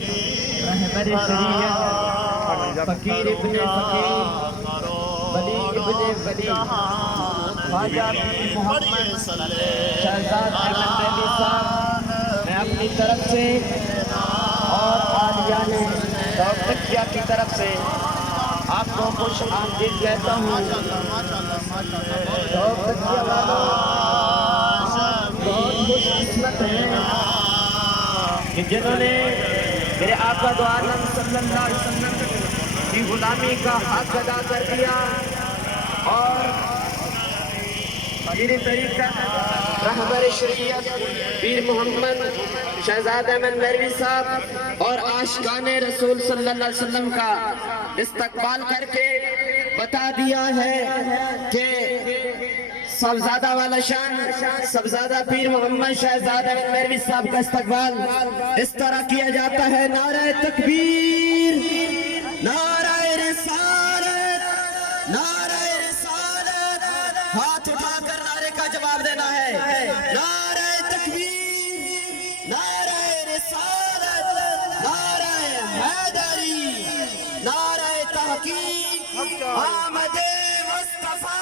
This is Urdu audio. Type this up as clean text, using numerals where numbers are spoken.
رہبر شریعت فقیر ابن فقیر ولی ابن ولی خواجہ پیر محمد شہزاد احمد مہدی صاحب، میں اپنی طرف سے اور عالیان توقیہ کی طرف سے آپ کو خوش آمدید کہتا ہوں۔ توقیہ والوں بہت خوش قسمت ہیں کہ جنہوں نے میرے آقا دو عالم صلی اللہ علیہ وسلم کی غلامی کا حق ادا کر دیا اور پیر طریقت رہبر شریعت پیر محمد شہزاد احمد مہدی صاحب اور عاشقان رسول صلی اللہ علیہ وسلم کا استقبال کر کے بتا دیا ہے کہ صاحبزادہ والا شان صاحبزادہ پیر محمد شہزاد احمد مہدی صاحب کا استقبال اس طرح کیا جاتا ہے۔ نعرہ تکبیر، نعرہ رسالت، نعرہ رسالت، ہاتھ اٹھا کر نعرے کا جواب دینا ہے۔ نعرہ تکبیر، نعرہ رسالت، نعرہ حیدری، نعرہ تحقیق، آمد مصطفیٰ،